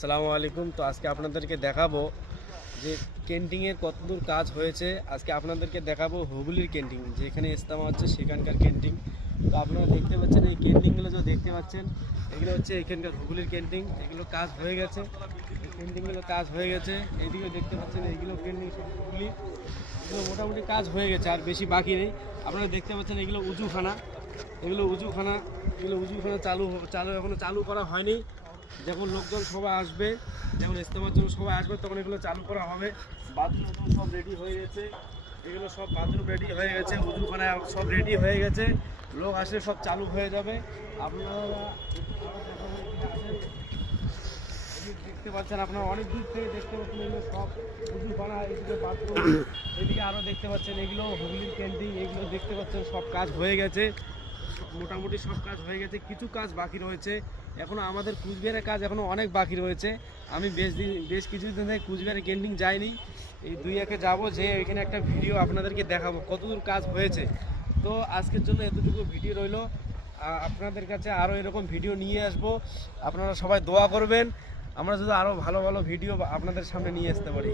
আসসালামু আলাইকুম। তো আজকে আপনাদেরকে দেখাবো যে ক্যান্টিনের কতদূর কাজ হয়েছে। আজকে আপনাদেরকে দেখাবো হুগলির ক্যান্টিন, যেখানে ইজতেমা হচ্ছে সেখানকার ক্যান্টিন। তো আপনারা দেখতে পাচ্ছেন এই ক্যান্টিনগুলো যে দেখতে পাচ্ছেন, এগুলো হচ্ছে এখানকার হুগলির ক্যান্টিন। এগুলো কাজ হয়ে গেছে, এই ক্যান্টিনগুলো কাজ হয়ে গেছে। এইদিকে দেখতে পাচ্ছেন এইগুলো ক্যান্টিন সব হুগলি, এগুলো মোটামুটি কাজ হয়ে গেছে, আর বেশি বাকি নেই। আপনারা দেখতে পাচ্ছেন এগুলো উজুখানা, এগুলো উজুখানা, এগুলো উজুখানা চালু চালু এখনও চালু করা হয়নি। যখন লোকজন সবাই আসবে, যখন ইজতেমার জন্য সবাই আসবে, তখন এগুলো চালু করা হবে। বাথরুম সব রেডি হয়ে গেছে, এগুলো সব বাথরুম রেডি হয়ে গেছে, উজুখানা সব রেডি হয়ে গেছে। লোক আসলে সব চালু হয়ে যাবে। আপনারা দেখতে পাচ্ছেন, আপনারা অনেক দূর থেকে দেখতে পাচ্ছেন এগুলো সব উজুখানা, এদিকে বাথরুম, এদিকে আরও দেখতে পাচ্ছেন এগুলো হুগলির ক্যান্টিন। এগুলো দেখতে পাচ্ছেন সব কাজ হয়ে গেছে, মোটামুটি সব কাজ হয়ে গেছে। কিছু কাজ বাকি রয়েছে এখনও, আমাদের কুচবিহারের কাজ এখনও অনেক বাকি রয়েছে। আমি বেশ কিছুদিন থেকে কুচবিহারের ক্যান্টিন যাইনি, এই 2-1 যাবো, যে এখানে একটা ভিডিও আপনাদেরকে দেখাবো কতদূর কাজ হয়েছে। তো আজকের জন্য এতটুকু ভিডিও রইলো। আপনাদের কাছে আরও এরকম ভিডিও নিয়ে আসবো। আপনারা সবাই দোয়া করবেন, আমরা যদি আরও ভালো ভালো ভিডিও আপনাদের সামনে নিয়ে আসতে পারি।